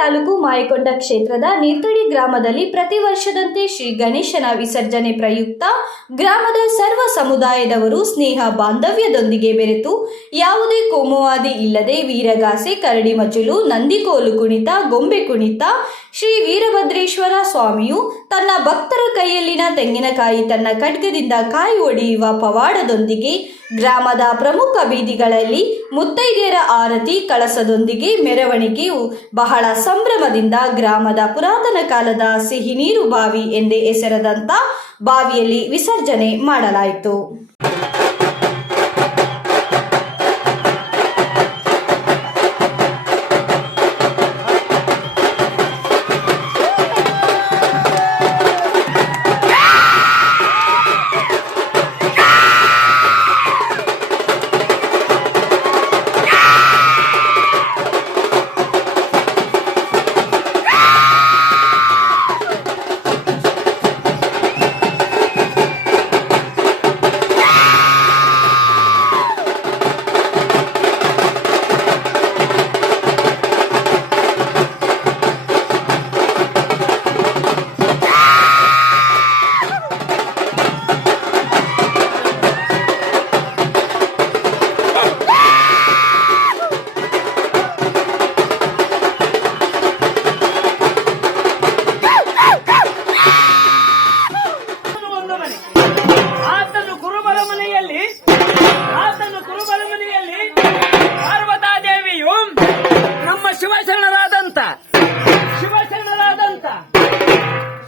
ತಾಲೂಕು ಮಾಯಕೊಂಡ ಕ್ಷೇತ್ರದ ನೀರ್ತಡಿ ಗ್ರಾಮದಲ್ಲಿ ಪ್ರತಿ ವರ್ಷದಂತೆ ಶ್ರೀ ಗಣೇಶನ ವಿಸರ್ಜನೆ ಪ್ರಯುಕ್ತ ಗ್ರಾಮದ ಸರ್ವ ಸಮುದಾಯದವರು ಸ್ನೇಹ ಬಾಂಧವ್ಯದೊಂದಿಗೆ ಬೆರೆತು ಯಾವುದೇ ಕೋಮುವಾದಿ ಇಲ್ಲದೆ ವೀರಗಾಸೆ, ಕರಡಿ ಮಜಲು, ನಂದಿಕೋಲು ಕುಣಿತ, ಗೊಂಬೆ ಕುಣಿತ, ಶ್ರೀ ವೀರಭದ್ರೇಶ್ವರ ಸ್ವಾಮಿಯು ತನ್ನ ಭಕ್ತರ ಕೈಯಲ್ಲಿನ ತೆಂಗಿನಕಾಯಿ ತನ್ನ ಖಡ್ಗದಿಂದ ಕಾಯಿ ಒಡೆಯುವ ಪವಾಡದೊಂದಿಗೆ ಗ್ರಾಮದ ಪ್ರಮುಖ ಬೀದಿಗಳಲ್ಲಿ ಮುತ್ತೈದೆಯರ ಆರತಿ ಕಳಸದೊಂದಿಗೆ ಮೆರವಣಿಗೆಯು ಬಹಳ ಸಂಭ್ರಮದಿಂದ ಗ್ರಾಮದ ಪುರಾತನ ಕಾಲದ ಸಿಹಿ ನೀರು ಬಾವಿ ಎಂದೇ ಹೆಸರಾದಂಥ ಬಾವಿಯಲ್ಲಿ ವಿಸರ್ಜನೆ ಮಾಡಲಾಯಿತು.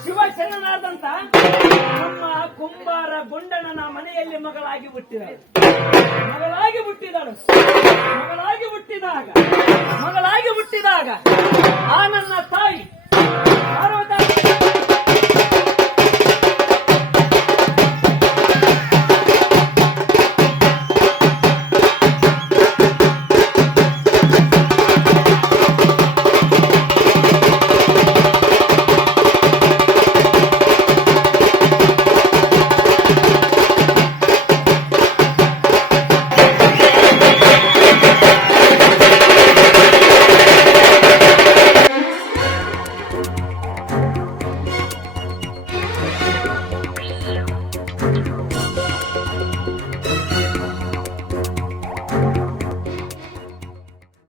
ಶಿವಶರಣನಾದಂತ ನಮ್ಮ ಕುಂಬಾರ ಗುಂಡಣ್ಣನ ಮನೆಯಲ್ಲಿ ಮಗಳಾಗಿ ಹುಟ್ಟಿದಳು. ಮಗಳಾಗಿ ಹುಟ್ಟಿದಾಗ ಆ ನನ್ನ